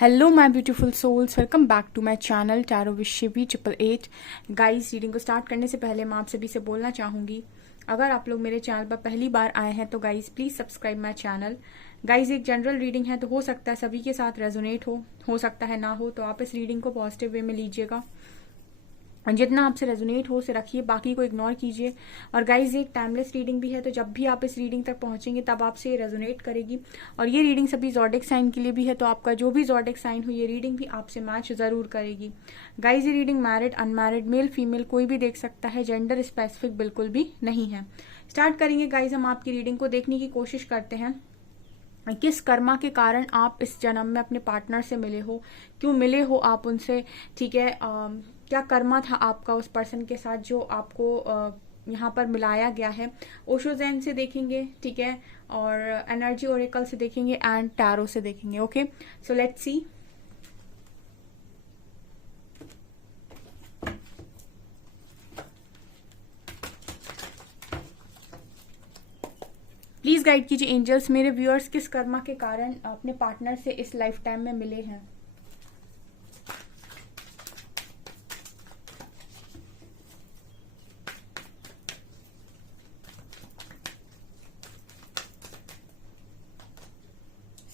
Hello my beautiful souls, welcome back to my channel tarot with Shivi 888। Guys, reading को start करने से पहले मैं आप सभी से बोलना चाहूँगी, अगर आप लोग मेरे चैनल पर पहली बार आए हैं तो guys please subscribe my channel. Guys, एक जनरल रीडिंग है तो हो सकता है सभी के साथ रेजोनेट हो सकता है ना हो, तो आप इस रीडिंग को पॉजिटिव वे में लीजिएगा। जितना आपसे रेजोनेट हो उसे रखिए, बाकी को इग्नोर कीजिए। और गाइज, एक टाइमलेस रीडिंग भी है, तो जब भी आप इस रीडिंग तक पहुंचेंगे तब आपसे रेजोनेट करेगी। और ये रीडिंग सभी ज़ोडिक साइन के लिए भी है, तो आपका जो भी ज़ोडिक साइन हो ये रीडिंग भी आपसे मैच जरूर करेगी। गाइज, ये reading married unmarried male female कोई भी देख सकता है, जेंडर स्पेसिफिक बिल्कुल भी नहीं है। स्टार्ट करेंगे गाइज, हम आपकी रीडिंग को देखने की कोशिश करते हैं। किस कर्मा के कारण आप इस जन्म में अपने पार्टनर से मिले हो, क्यों मिले हो आप उनसे, ठीक है। क्या कर्मा था आपका उस पर्सन के साथ जो आपको यहाँ पर मिलाया गया है। ओशो ज़ेन से देखेंगे, ठीक है, और एनर्जी ओरेकल से देखेंगे एंड टैरो से देखेंगे। Okay, so let's see. Please guide कीजिए एंजल्स, मेरे व्यूअर्स किस कर्मा के कारण अपने पार्टनर से इस लाइफ टाइम में मिले हैं।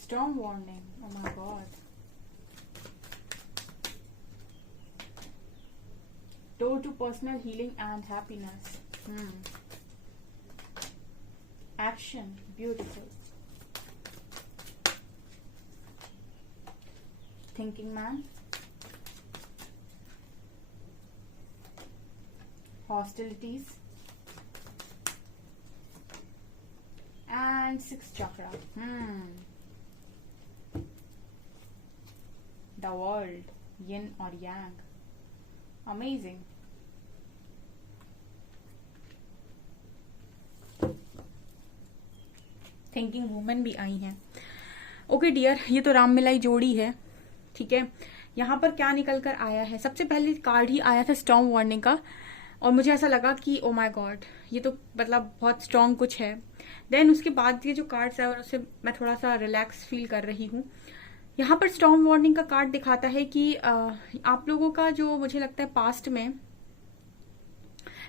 Storm warning. Oh my god. Door to personal healing and happiness. Action. Beautiful. Thinking man. Hostilities. And 6th chakra. The world, yin और yang. Amazing. थिंकिंग वुमेन भी आई हैं। ओके डियर, ये तो राम मिलाई जोड़ी है, ठीक है। यहाँ पर क्या निकल कर आया है, सबसे पहले कार्ड ही आया था स्टॉर्म वार्निंग का, और मुझे ऐसा लगा कि ओ माय गॉड, ये तो मतलब बहुत स्ट्रॉन्ग कुछ है। देन उसके बाद ये जो कार्ड्स है और उससे मैं थोड़ा सा रिलैक्स फील कर रही हूँ। यहाँ पर स्टॉर्म वार्निंग का कार्ड दिखाता है कि आप लोगों का जो मुझे लगता है पास्ट में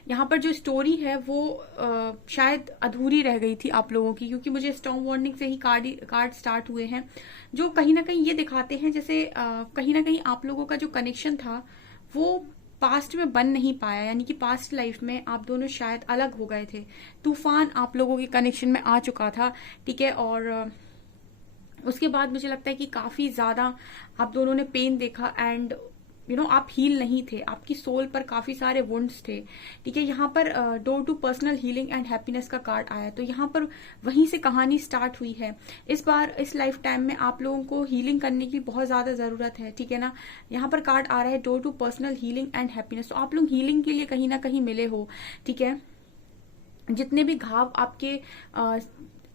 यहाँ पर जो स्टोरी है वो शायद अधूरी रह गई थी आप लोगों की, क्योंकि मुझे स्टॉर्म वार्निंग से ही कार्ड स्टार्ट हुए हैं जो कहीं ना कहीं ये दिखाते हैं जैसे कहीं ना कहीं आप लोगों का जो कनेक्शन था वो पास्ट में बन नहीं पाया, यानी कि पास्ट लाइफ में आप दोनों शायद अलग हो गए थे। तूफान आप लोगों के कनेक्शन में आ चुका था, ठीक है। और उसके बाद मुझे लगता है कि काफी ज्यादा आप दोनों ने पेन देखा एंड आप हील नहीं थे, आपकी सोल पर काफी सारे वुंड्स थे, ठीक है। यहाँ पर door to personal healing and happiness का कार्ड आया, तो यहाँ पर वहीं से कहानी स्टार्ट हुई है। इस बार इस लाइफ टाइम में आप लोगों को हीलिंग करने की बहुत ज्यादा जरूरत है, ठीक है ना। यहाँ पर कार्ड आ रहा है door to personal healing and happiness, तो आप लोग हीलिंग के लिए कहीं ना कहीं मिले हो, ठीक है। जितने भी घाव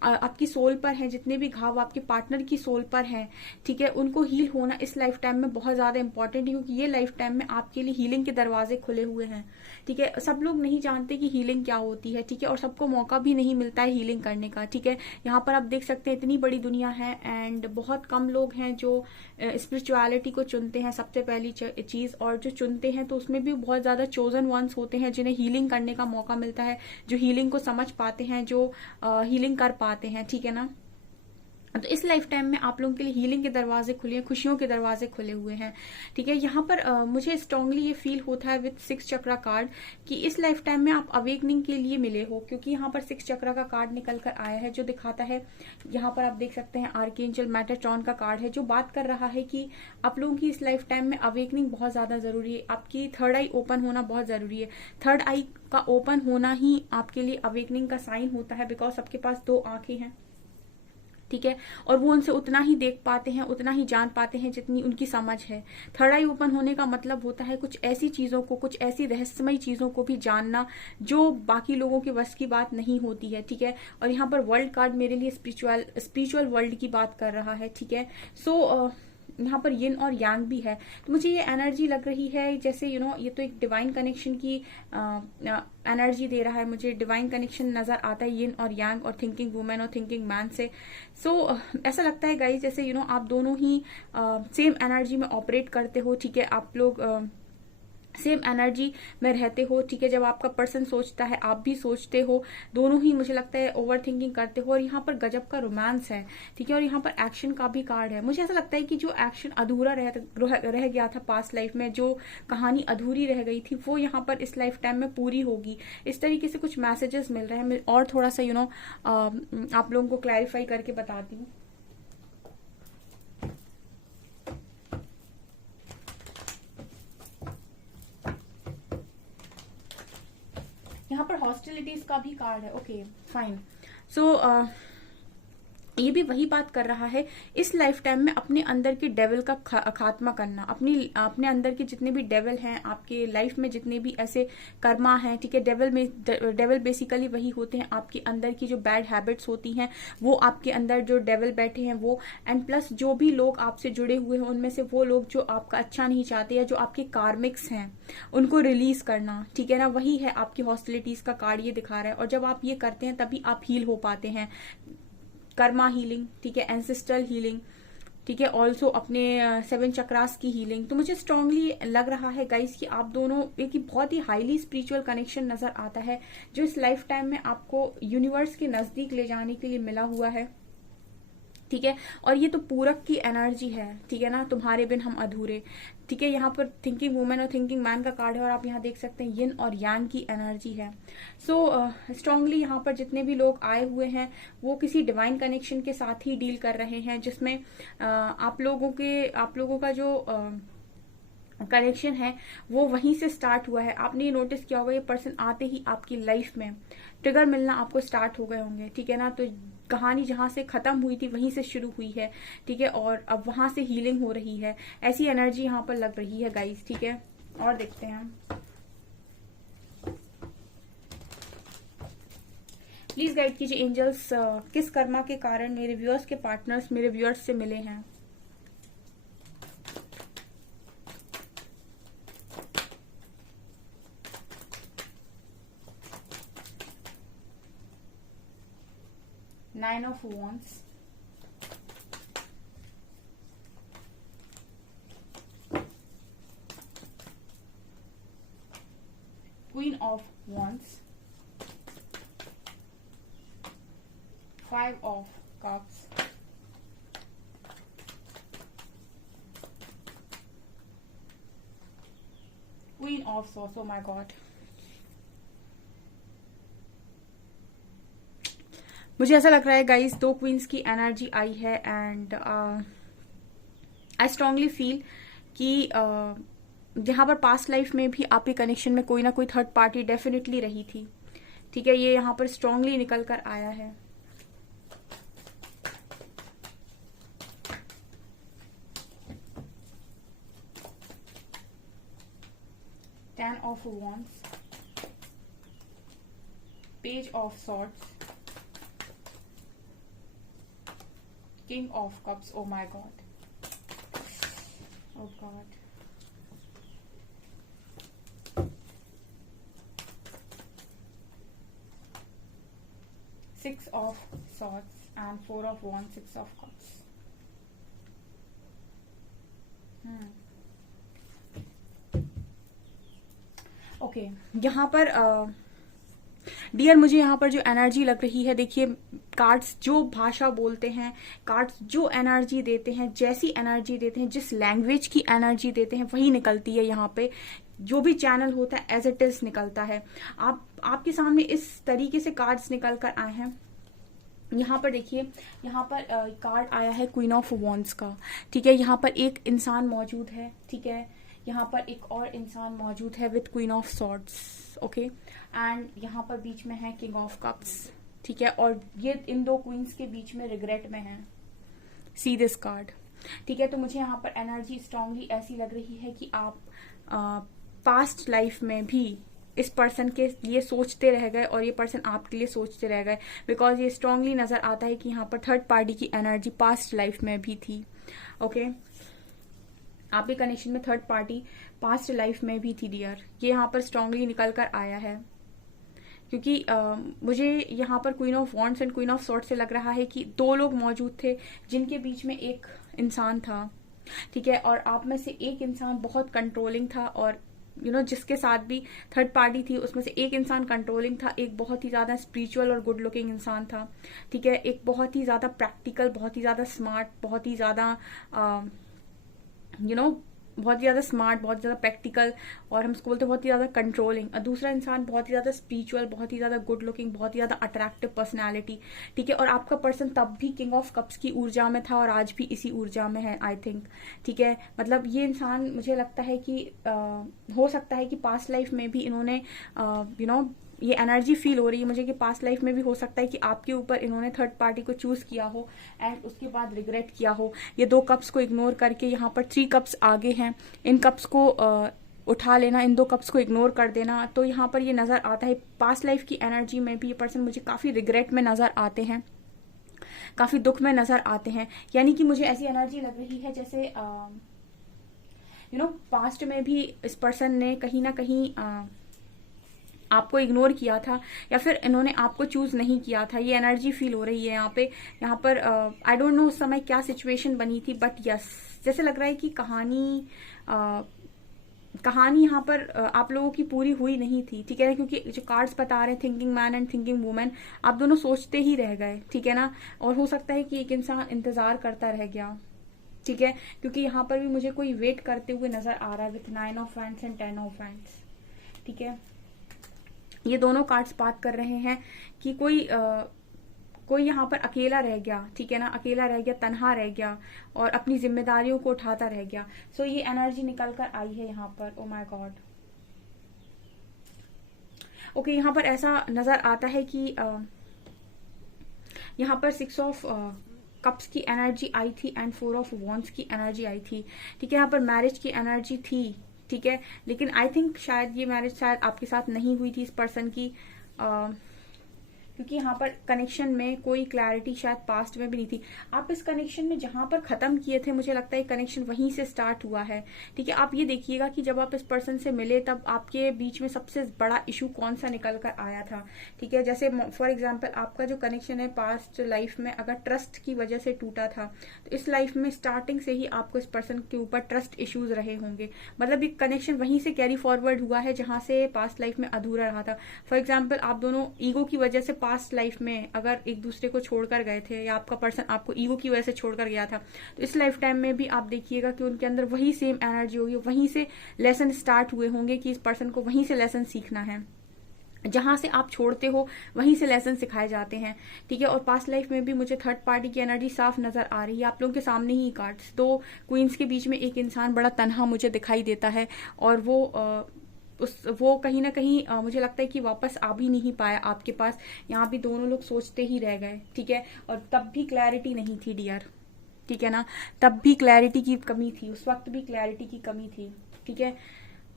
आपकी सोल पर हैं, जितने भी घाव आपके पार्टनर की सोल पर हैं, ठीक है, उनको हील होना इस लाइफ टाइम में बहुत ज्यादा इंपॉर्टेंट है, क्योंकि ये लाइफ टाइम में आपके लिए हीलिंग के दरवाजे खुले हुए हैं, ठीक है। सब लोग नहीं जानते कि हीलिंग क्या होती है, ठीक है, और सबको मौका भी नहीं मिलता है हीलिंग करने का, ठीक है। यहाँ पर आप देख सकते हैं इतनी बड़ी दुनिया है एंड बहुत कम लोग हैं जो स्पिरिचुअलिटी को चुनते हैं सबसे पहली चीज, और जो चुनते हैं तो उसमें भी बहुत ज्यादा चोजन वंस होते हैं जिन्हें हीलिंग करने का मौका मिलता है, जो हीलिंग को समझ पाते हैं, जो हीलिंग कर पाते हैं, ठीक है ना। तो इस लाइफ टाइम में आप लोगों के लिए हीलिंग के दरवाजे खुले हैं, खुशियों के दरवाजे खुले हुए हैं, ठीक है। यहाँ पर मुझे स्ट्रांगली ये फील होता है विद 6 चक्रा कार्ड कि इस लाइफ टाइम में आप अवेकनिंग के लिए मिले हो, क्योंकि यहाँ पर 6 चक्रा का कार्ड निकल कर आया है जो दिखाता है, यहाँ पर आप देख सकते हैं आर्कएंजल मेटाट्रॉन का कार्ड है जो बात कर रहा है कि आप लोगों की इस लाइफ टाइम में अवेकनिंग बहुत ज्यादा जरूरी है, आपकी थर्ड आई ओपन होना बहुत जरूरी है। थर्ड आई का ओपन होना ही आपके लिए अवेकनिंग का साइन होता है, बिकॉज सबके पास 2 आंखें हैं, ठीक है, और वो उनसे उतना ही देख पाते हैं, उतना ही जान पाते हैं जितनी उनकी समझ है। थर्ड आई ओपन होने का मतलब होता है कुछ ऐसी चीजों को, कुछ ऐसी रहस्यमयी चीजों को भी जानना जो बाकी लोगों के वश की बात नहीं होती है, ठीक है। और यहाँ पर वर्ल्ड कार्ड मेरे लिए स्पिरिचुअल वर्ल्ड की बात कर रहा है, ठीक है। सो यहाँ पर यिन और यांग भी है, तो मुझे ये एनर्जी लग रही है जैसे ये तो एक डिवाइन कनेक्शन की एनर्जी दे रहा है, मुझे डिवाइन कनेक्शन नजर आता है यिन और यांग और थिंकिंग वुमेन और थिंकिंग मैन से। सो ऐसा लगता है गाइज जैसे आप दोनों ही सेम एनर्जी में ऑपरेट करते हो, ठीक है, आप लोग सेम एनर्जी में रहते हो, ठीक है। जब आपका पर्सन सोचता है आप भी सोचते हो, दोनों ही मुझे लगता है ओवर थिंकिंग करते हो, और यहाँ पर गजब का रोमांस है, ठीक है। और यहाँ पर एक्शन का भी कार्ड है। मुझे ऐसा लगता है कि जो एक्शन अधूरा रह गया था पास्ट लाइफ में, जो कहानी अधूरी रह गई थी, वो यहाँ पर इस लाइफ टाइम में पूरी होगी। इस तरीके से कुछ मैसेजेस मिल रहे हैं। और थोड़ा सा आप लोगों को क्लैरिफाई करके बताती हूँ। यहाँ पर हॉस्टिलिटीज का भी कार्ड है। Okay fine. सो ये भी वही बात कर रहा है, इस लाइफ टाइम में अपने अंदर के डेविल का खात्मा करना, अपने अंदर के जितने भी डेविल हैं, आपके लाइफ में जितने भी ऐसे कर्मा हैं, ठीक है। डेविल बेसिकली वही होते हैं, आपके अंदर की जो बैड हैबिट्स होती हैं वो आपके अंदर जो डेविल बैठे हैं वो, एंड प्लस जो भी लोग आपसे जुड़े हुए हैं उनमें से वो लोग जो आपका अच्छा नहीं चाहते या जो आपके कार्मिक्स हैं उनको रिलीज करना, ठीक है ना, वही है आपकी हॉस्टिलिटीज का कार्ड ये दिखा रहा है। और जब आप ये करते हैं तभी आप हील हो पाते हैं। कर्मा हीलिंग, ठीक है, एंसेस्ट्रल हीलिंग, ठीक है, ऑल्सो अपने 7 चक्रास की हीलिंग। तो मुझे स्ट्रांगली लग रहा है गाइस कि आप दोनों एक बहुत ही हाईली स्पिरिचुअल कनेक्शन नजर आता है, जो इस लाइफ टाइम में आपको यूनिवर्स के नजदीक ले जाने के लिए मिला हुआ है, ठीक है। और ये तो पूरक की एनर्जी है, ठीक है ना, तुम्हारे बिन हम अधूरे, ठीक है। यहाँ पर थिंकिंग वुमेन और थिंकिंग मैन का कार्ड है, और आप यहाँ देख सकते हैं यिन और यांग की एनर्जी है। सो स्ट्रांगली यहाँ पर जितने भी लोग आए हुए हैं वो किसी डिवाइन कनेक्शन के साथ ही डील कर रहे हैं, जिसमें आप लोगों का जो कनेक्शन है वो वहीं से स्टार्ट हुआ है। आपने ये नोटिस किया होगा, ये पर्सन आते ही आपकी लाइफ में ट्रिगर मिलना आपको स्टार्ट हो गए होंगे, ठीक है ना। तो कहानी जहां से खत्म हुई थी वहीं से शुरू हुई है, ठीक है, और अब वहां से हीलिंग हो रही है, ऐसी एनर्जी यहाँ पर लग रही है गाइस, ठीक है। और देखते हैं, प्लीज गाइड कीजिए एंजल्स, किस कर्मा के कारण मेरे व्यूअर्स के पार्टनर्स मेरे व्यूअर्स से मिले हैं। Nine of Wands, Queen of Wands, 5 of Cups, Queen of Swords. Oh my God. मुझे ऐसा लग रहा है गाइस 2 क्वींस की एनर्जी आई है, एंड आई स्ट्रांगली फील कि यहाँ पर पास्ट लाइफ में भी आपके कनेक्शन में कोई ना कोई थर्ड पार्टी डेफिनेटली रही थी, ठीक है। ये यहाँ पर स्ट्रांगली निकल कर आया है। Ten of Wands, Page of Swords, King of Cups. Oh my God. Oh God. Six of Swords and 4 of Wands, 6 of Cups. Okay, यहाँ पर डियर मुझे यहाँ पर जो एनर्जी लग रही है, देखिए कार्ड्स जो भाषा बोलते हैं, कार्ड्स जो एनर्जी देते हैं, जैसी एनर्जी देते हैं, जिस लैंग्वेज की एनर्जी देते हैं वही निकलती है। यहाँ पे जो भी चैनल होता है एज इट इज निकलता है। आपके सामने इस तरीके से कार्ड्स निकल कर आए हैं। यहाँ पर देखिए, यहाँ पर कार्ड आया है क्वीन ऑफ वॉन्ड्स का, ठीक है। यहाँ पर एक इंसान मौजूद है, ठीक है। यहाँ पर एक और इंसान मौजूद है with queen of swords, okay. And यहाँ पर बीच में है किंग ऑफ कप्स, ठीक है। और ये इन 2 क्वींस के बीच में रिग्रेट में है, सी दिस कार्ड, ठीक है। तो मुझे यहाँ पर एनर्जी स्ट्रांगली ऐसी लग रही है कि आप पास्ट लाइफ में भी इस पर्सन के लिए सोचते रह गए और ये पर्सन आपके लिए सोचते रह गए, बिकॉज ये स्ट्रांगली नजर आता है कि यहाँ पर थर्ड पार्टी की एनर्जी पास्ट लाइफ में भी थी, ओके। आपके कनेक्शन में थर्ड पार्टी पास्ट लाइफ में भी थी डियर, ये यहाँ पर स्ट्रांगली निकल कर आया है। क्योंकि मुझे यहाँ पर queen of wands and queen of swords से लग रहा है कि दो लोग मौजूद थे जिनके बीच में एक इंसान था, ठीक है, और आप में से एक इंसान बहुत कंट्रोलिंग था, और जिसके साथ भी थर्ड पार्टी थी उसमें से एक इंसान कंट्रोलिंग था, एक बहुत ही ज्यादा स्पिरिचुअल और गुड लुकिंग इंसान था, ठीक है, एक बहुत ही ज्यादा प्रैक्टिकल, बहुत ही ज्यादा स्मार्ट, बहुत ही ज्यादा बहुत ही ज्यादा स्मार्ट, बहुत ज्यादा प्रैक्टिकल, और हम उसको बोलते हैं बहुत ही ज्यादा कंट्रोलिंग। और दूसरा इंसान बहुत ही ज्यादा स्पिरिचुअल, बहुत ही ज्यादा गुड लुकिंग, बहुत ही ज्यादा अट्रैक्टिव पर्सनैलिटी, ठीक है। और आपका पर्सन तब भी किंग ऑफ कप्स की ऊर्जा में था और आज भी इसी ऊर्जा में है, आई थिंक, ठीक है। मतलब ये इंसान, मुझे लगता है कि हो सकता है कि पास्ट लाइफ में भी इन्होंने ये एनर्जी फील हो रही है मुझे कि पास्ट लाइफ में भी हो सकता है कि आपके ऊपर इन्होंने थर्ड पार्टी को चूज किया हो एंड उसके बाद रिग्रेट किया हो। ये 2 कप्स को इग्नोर करके यहाँ पर 3 कप्स आगे हैं, इन कप्स को उठा लेना, इन 2 कप्स को इग्नोर कर देना। तो यहाँ पर ये नजर आता है पास्ट लाइफ की एनर्जी में भी ये पर्सन मुझे काफी रिग्रेट में नजर आते हैं, काफी दुख में नजर आते हैं। यानी कि मुझे ऐसी एनर्जी लग रही है जैसे पास्ट में भी इस पर्सन ने कहीं ना कहीं आपको इग्नोर किया था, या फिर इन्होंने आपको चूज नहीं किया था। ये एनर्जी फील हो रही है यहाँ पर आई डोंट नो उस समय क्या सिचुएशन बनी थी, बट यस, जैसे लग रहा है कि कहानी यहाँ पर आप लोगों की पूरी हुई नहीं थी, ठीक है ना, क्योंकि जो कार्ड्स बता रहे हैं thinking man and thinking women, आप दोनों सोचते ही रह गए, ठीक है ना। और हो सकता है कि एक इंसान इंतजार करता रह गया, ठीक है, क्योंकि यहाँ पर भी मुझे कोई वेट करते हुए नजर आ रहा है with 9 of wands and 10 of wands, ठीक है। ये दोनों कार्ड्स बात कर रहे हैं कि कोई यहाँ पर अकेला रह गया, ठीक है ना, अकेला रह गया, तन्हा रह गया और अपनी जिम्मेदारियों को उठाता रह गया। सो ये एनर्जी निकल कर आई है यहाँ पर। ओ माय गॉड, ओके, यहाँ पर ऐसा नजर आता है कि यहाँ पर 6 ऑफ कप्स की एनर्जी आई थी एंड 4 ऑफ वॉन्ड्स की एनर्जी आई थी, ठीक है। यहाँ पर मैरिज की एनर्जी थी, ठीक है, लेकिन आई थिंक शायद ये मैरिज शायद आपके साथ नहीं हुई थी इस पर्सन की, क्योंकि यहाँ पर कनेक्शन में कोई क्लैरिटी शायद पास्ट में भी नहीं थी। आप इस कनेक्शन में जहां पर खत्म किए थे, मुझे लगता है कनेक्शन वहीं से स्टार्ट हुआ है, ठीक है। आप ये देखिएगा कि जब आप इस पर्सन से मिले तब आपके बीच में सबसे बड़ा इशू कौन सा निकल कर आया था, ठीक है। जैसे फॉर एग्जाम्पल आपका जो कनेक्शन है पास्ट लाइफ में अगर ट्रस्ट की वजह से टूटा था, तो इस लाइफ में स्टार्टिंग से ही आपको इस पर्सन के ऊपर ट्रस्ट इश्यूज रहे होंगे। मतलब ये कनेक्शन वहीं से कैरी फॉरवर्ड हुआ है जहां से पास्ट लाइफ में अधूरा रहा था। फॉर एग्जाम्पल आप दोनों ईगो की वजह से पास्ट लाइफ में अगर एक दूसरे को छोड़कर गए थे, या आपका पर्सन आपको ईगो की वजह से छोड़कर गया था, तो इस लाइफ टाइम में भी आप देखिएगा कि उनके अंदर वही सेम एनर्जी होगी, वहीं से लेसन स्टार्ट हुए होंगे कि इस पर्सन को वहीं से लेसन सीखना है। जहां से आप छोड़ते हो वहीं से लेसन सिखाए जाते हैं, ठीक है। और पास्ट लाइफ में भी मुझे थर्ड पार्टी की एनर्जी साफ नजर आ रही है। आप लोगों के सामने ही कार्ड्स, 2 क्वींस के बीच में एक इंसान बड़ा तन्हा मुझे दिखाई देता है, और वो कहीं ना कहीं मुझे लगता है कि वापस आ भी नहीं पाया आपके पास। यहाँ भी दोनों लोग सोचते ही रह गए, ठीक है। और तब भी क्लैरिटी नहीं थी डियर, ठीक है ना, तब भी क्लैरिटी की कमी थी, उस वक्त भी क्लैरिटी की कमी थी, ठीक है।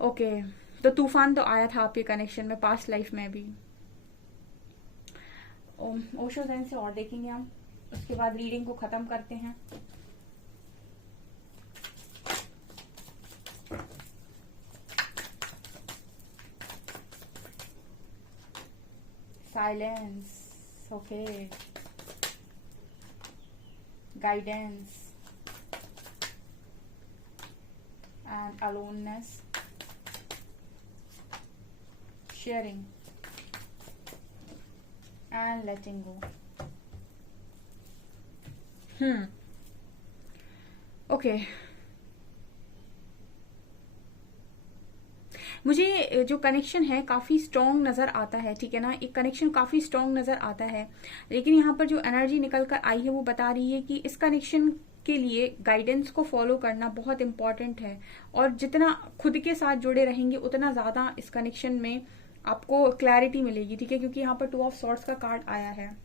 ओके, तो तूफान तो आया था आपके कनेक्शन में पास्ट लाइफ में भी। ओशो ज़ेन से और देखेंगे हम, उसके बाद रीडिंग को खत्म करते हैं। Silence, okay, guidance and aloneness, sharing and letting go. Okay. मुझे जो कनेक्शन है काफी स्ट्रॉन्ग नजर आता है, ठीक है ना, एक कनेक्शन काफी स्ट्रॉन्ग नजर आता है, लेकिन यहाँ पर जो एनर्जी निकल कर आई है वो बता रही है कि इस कनेक्शन के लिए गाइडेंस को फॉलो करना बहुत इंपॉर्टेंट है, और जितना खुद के साथ जुड़े रहेंगे उतना ज्यादा इस कनेक्शन में आपको क्लैरिटी मिलेगी, ठीक है, क्योंकि यहाँ पर 2 ऑफ सॉर्ड्स का कार्ड आया है,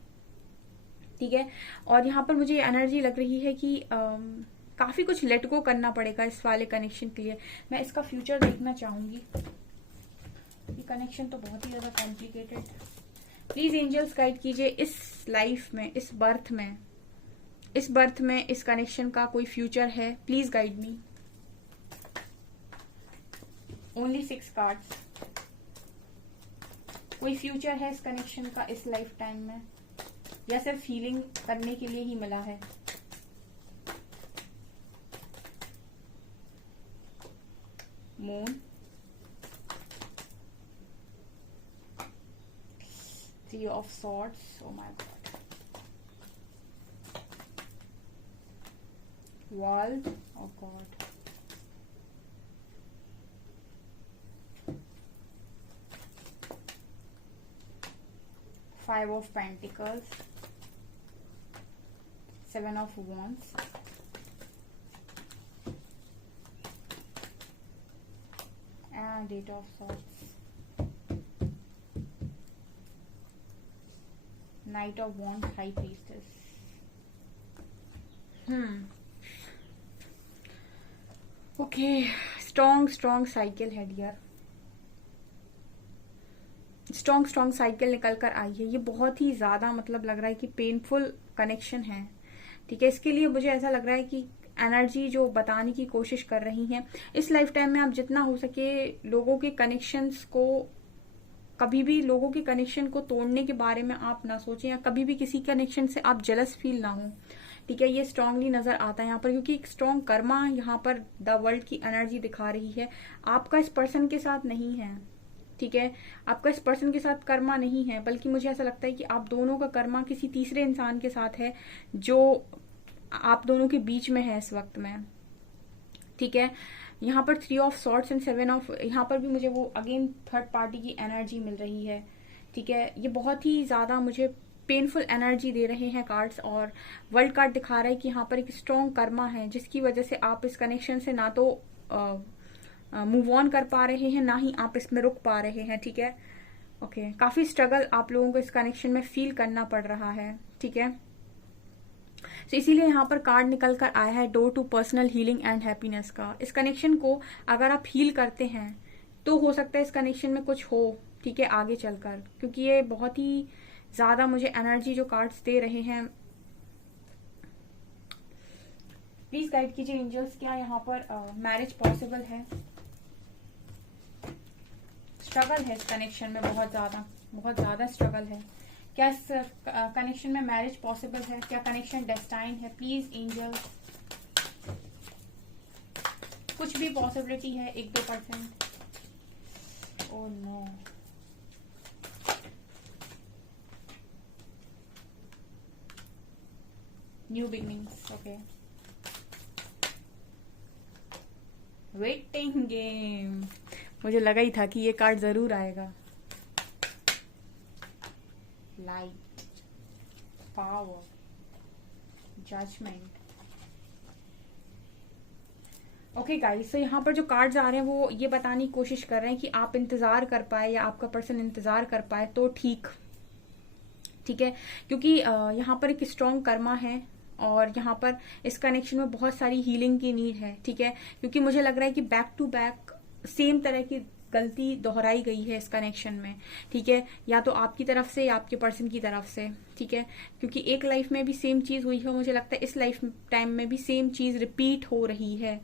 ठीक है। और यहाँ पर मुझे एनर्जी लग रही है कि काफी कुछ लेट गो करना पड़ेगा इस वाले कनेक्शन के लिए। मैं इसका फ्यूचर देखना चाहूंगी, ये कनेक्शन तो बहुत ही ज्यादा कॉम्प्लिकेटेड। प्लीज एंजल्स गाइड कीजिए इस लाइफ में, इस बर्थ में इस कनेक्शन का कोई फ्यूचर है, please guide me. Only 6 cards. कोई फ्यूचर है इस कनेक्शन का इस लाइफ टाइम में, या सिर्फ हीलिंग करने के लिए ही मिला है? Moon, 3 of swords, oh my god, world, oh god, Five of Pentacles, 7 of Wands, and 8 of Swords, Knight of Wands, High Priestess. Okay, strong cycle है डियर, स्ट्रॉन्ग साइकिल निकल कर आई है। ये बहुत ही ज्यादा मतलब लग रहा है कि पेनफुल कनेक्शन है, ठीक है। इसके लिए मुझे ऐसा लग रहा है कि एनर्जी जो बताने की कोशिश कर रही हैं, इस लाइफ टाइम में आप जितना हो सके लोगों के कनेक्शंस को, कभी भी लोगों के कनेक्शन को तोड़ने के बारे में आप ना सोचें, या कभी भी किसी कनेक्शन से आप जेलस फील ना हो, ठीक है। ये स्ट्रांगली नजर आता है यहाँ पर, क्योंकि एक स्ट्रॉन्ग कर्मा यहाँ पर द वर्ल्ड की एनर्जी दिखा रही है। आपका इस पर्सन के साथ नहीं है, ठीक है, आपका इस पर्सन के साथ कर्मा नहीं है, बल्कि मुझे ऐसा लगता है कि आप दोनों का कर्मा किसी तीसरे इंसान के साथ है, जो आप दोनों के बीच में है इस वक्त में, ठीक है। यहाँ पर 3 ऑफ सॉर्ड्स एंड 7 ऑफ, यहाँ पर भी मुझे वो अगेन थर्ड पार्टी की एनर्जी मिल रही है, ठीक है। ये बहुत ही ज्यादा मुझे पेनफुल एनर्जी दे रहे हैं कार्ड्स, और वर्ल्ड कार्ड दिखा रहा है कि यहाँ पर एक स्ट्रॉन्ग कर्मा है, जिसकी वजह से आप इस कनेक्शन से ना तो मूव ऑन कर पा रहे हैं, ना ही आप इसमें रुक पा रहे हैं, ठीक है। ओके, काफी स्ट्रगल आप लोगों को इस कनेक्शन में फील करना पड़ रहा है, ठीक है। तो इसीलिए यहाँ पर कार्ड निकल कर आया है door to personal healing and happiness का। इस कनेक्शन को अगर आप हील करते हैं तो हो सकता है इस कनेक्शन में कुछ हो, ठीक है, आगे चलकर, क्योंकि ये बहुत ही ज्यादा मुझे एनर्जी जो कार्ड्स दे रहे हैं। प्लीज गाइड कीजिए एंजल्स, क्या यहाँ पर मैरिज पॉसिबल है? स्ट्रगल है इस कनेक्शन में, बहुत ज्यादा स्ट्रगल है। क्या इस कनेक्शन में मैरिज पॉसिबल है? क्या कनेक्शन डेस्टाइन है? प्लीज एंजल्स, कुछ भी पॉसिबिलिटी है, 1-2%। Oh no, new beginnings, okay. Waiting game, मुझे लगा ही था कि ये कार्ड जरूर आएगा। Light, power, judgement. Okay guys, तो यहाँ पर जो कार्ड्स आ रहे हैं वो ये बताने की कोशिश कर रहे हैं कि आप इंतजार कर पाए या आपका पर्सन इंतजार कर पाए तो ठीक है, क्योंकि यहाँ पर एक स्ट्रॉन्ग कर्मा है, और यहाँ पर इस कनेक्शन में बहुत सारी हीलिंग की नीड है, ठीक है। क्योंकि मुझे लग रहा है कि बैक टू बैक सेम तरह की गलती दोहराई गई है इस कनेक्शन में, ठीक है, या तो आपकी तरफ से या आपके पर्सन की तरफ से, ठीक है। क्योंकि एक लाइफ में भी सेम चीज हुई है, मुझे लगता है इस लाइफ टाइम में भी सेम चीज रिपीट हो रही है।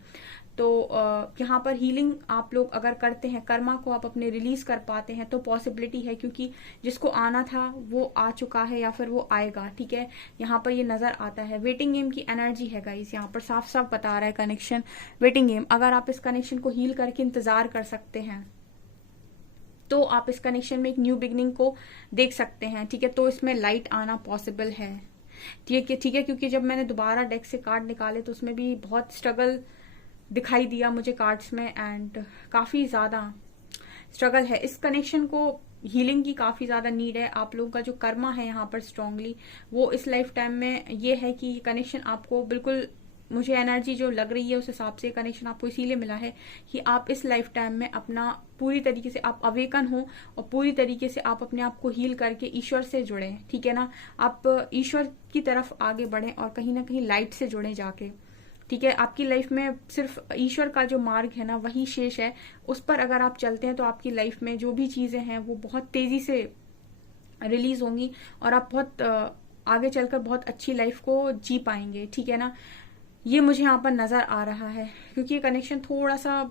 तो यहाँ पर हीलिंग आप लोग अगर करते हैं, कर्मा को आप अपने रिलीज कर पाते हैं तो पॉसिबिलिटी है, क्योंकि जिसको आना था वो आ चुका है या फिर वो आएगा, ठीक है। यहाँ पर ये नजर आता है, वेटिंग गेम की एनर्जी है गाइस, यहाँ पर साफ साफ बता रहा है कनेक्शन वेटिंग गेम। अगर आप इस कनेक्शन को हील करके इंतजार कर सकते हैं तो आप इस कनेक्शन में एक न्यू बिगनिंग को देख सकते हैं, ठीक है। तो इसमें लाइट आना पॉसिबल है, ठीक है, क्योंकि जब मैंने दोबारा डेक से कार्ड निकाले तो उसमें भी बहुत स्ट्रगल दिखाई दिया मुझे कार्ड्स में, एंड काफी ज्यादा स्ट्रगल है। इस कनेक्शन को हीलिंग की काफी ज्यादा नीड है। आप लोगों का जो कर्मा है यहाँ पर स्ट्रांगली, वो इस लाइफ टाइम में ये है कि कनेक्शन आपको बिल्कुल, मुझे एनर्जी जो लग रही है उस हिसाब से कनेक्शन आपको इसीलिए मिला है कि आप इस लाइफ टाइम में अपना पूरी तरीके से आप अवेकन हो, और पूरी तरीके से आप अपने आप को हील करके ईश्वर से जुड़े, ठीक है ना। आप ईश्वर की तरफ आगे बढ़े और कहीं ना कहीं लाइट से जुड़े जाके, ठीक है। आपकी लाइफ में सिर्फ ईश्वर का जो मार्ग है ना वही शेष है, उस पर अगर आप चलते हैं तो आपकी लाइफ में जो भी चीजें हैं वो बहुत तेजी से रिलीज होंगी, और आप बहुत आगे चलकर बहुत अच्छी लाइफ को जी पाएंगे, ठीक है ना। ये मुझे यहाँ पर नजर आ रहा है, क्योंकि ये कनेक्शन थोड़ा सा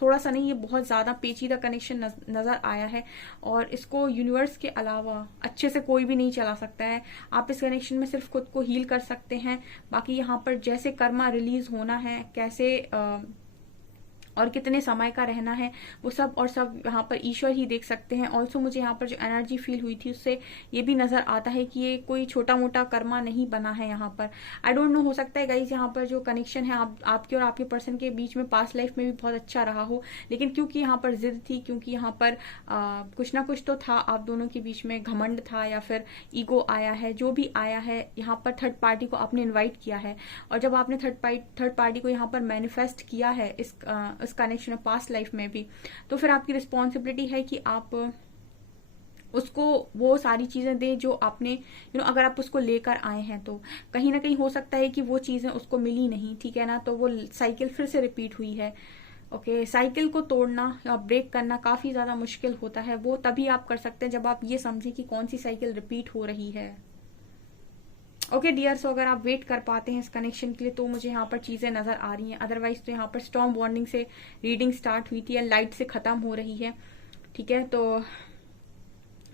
थोड़ा सा नहीं, ये बहुत ज्यादा पेचीदा कनेक्शन नजर आया है और इसको यूनिवर्स के अलावा अच्छे से कोई भी नहीं चला सकता है। आप इस कनेक्शन में सिर्फ खुद को हील कर सकते हैं। बाकी यहाँ पर जैसे कर्मा रिलीज होना है, कैसे और कितने समय का रहना है, वो सब और सब यहाँ पर ईश्वर ही देख सकते हैं। ऑल्सो मुझे यहाँ पर जो एनर्जी फील हुई थी उससे ये भी नजर आता है कि ये कोई छोटा मोटा कर्मा नहीं बना है यहाँ पर। आई डोंट नो, हो सकता है गाइज यहाँ पर जो कनेक्शन है आपके और आपके पर्सन के बीच में पास्ट लाइफ में भी बहुत अच्छा रहा हो, लेकिन क्योंकि यहाँ पर जिद थी, क्योंकि यहाँ पर कुछ ना कुछ तो था आप दोनों के बीच में, घमंड था या फिर ईगो आया है, जो भी आया है, यहाँ पर थर्ड पार्टी को आपने इन्वाइट किया है। और जब आपने थर्ड पार्टी को यहाँ पर मैनिफेस्ट किया है इस कनेक्शन में पास्ट लाइफ में भी, तो फिर आपकी रिस्पॉन्सिबिलिटी है कि आप उसको वो सारी चीजें दें जो आपने अगर आप उसको लेकर आए हैं तो कहीं ना कहीं हो सकता है कि वो चीजें उसको मिली नहीं, ठीक है ना, तो वो साइकिल फिर से रिपीट हुई है। ओके, साइकिल को तोड़ना या ब्रेक करना काफी ज्यादा मुश्किल होता है। वो तभी आप कर सकते हैं जब आप ये समझें कि कौन सी साइकिल रिपीट हो रही है। ओके डियर, सो अगर आप वेट कर पाते हैं इस कनेक्शन के लिए तो मुझे यहाँ पर चीजें नजर आ रही हैं। अदरवाइज तो यहाँ पर स्टॉर्म वार्निंग से रीडिंग स्टार्ट हुई थी या लाइट से खत्म हो रही है, ठीक है। तो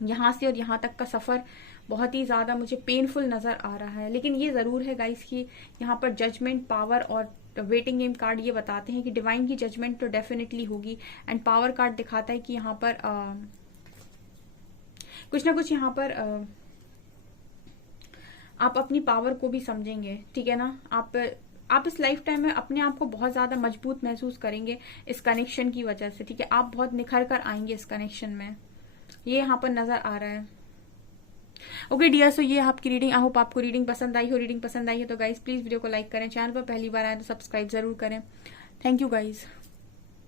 यहाँ से और यहाँ तक का सफर बहुत ही ज्यादा मुझे पेनफुल नजर आ रहा है। लेकिन ये जरूर है गाइस कि यहाँ पर जजमेंट, पावर और वेटिंग गेम कार्ड ये बताते हैं कि डिवाइन की जजमेंट तो डेफिनेटली होगी। एंड पावर कार्ड दिखाता है कि यहाँ पर कुछ ना कुछ यहाँ पर आप अपनी पावर को भी समझेंगे, ठीक है ना। आप इस लाइफ टाइम में अपने आप को बहुत ज्यादा मजबूत महसूस करेंगे इस कनेक्शन की वजह से, ठीक है। आप बहुत निखर कर आएंगे इस कनेक्शन में, ये यहाँ पर नजर आ रहा है। ओके डियर, सो ये आपकी रीडिंग। आई होप आपको रीडिंग पसंद आई हो। रीडिंग पसंद आई है तो गाइज प्लीज वीडियो को लाइक करें, चैनल पर पहली बार आए तो सब्सक्राइब जरूर करें। Thank you guys.